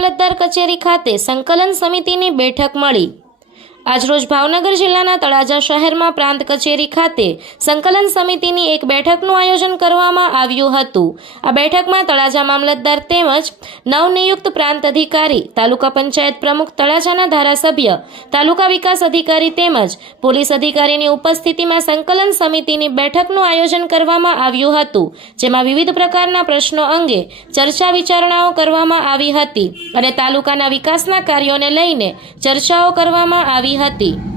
મામલતદાર કચેરી ખાતે સંકલન સમિતિની બેઠક મળી. આજરોજ ભાવનગર જિલ્લાના તળાજા શહેરમાં પ્રાંત કચેરી ખાતે સંકલન સમિતિની એક બેઠકનું આયોજન કરવામાં આવ્યું હતું. આ બેઠકમાં તળાજા મામલતદાર તેમજ નવનિયુક્ત પ્રાંત અધિકારી, તાલુકા પંચાયત પ્રમુખ, તળાજાના ધારાસભ્ય, તાલુકા વિકાસ અધિકારી તેમજ પોલીસ અધિકારીની ઉપસ્થિતિમાં સંકલન સમિતિની બેઠકનું આયોજન કરવામાં આવ્યું હતું, જેમાં વિવિધ પ્રકારના પ્રશ્નો અંગે ચર્ચા વિચારણાઓ કરવામાં આવી હતી અને તાલુકાના વિકાસના કાર્યોને લઈને ચર્ચાઓ કરવામાં આવી હતી.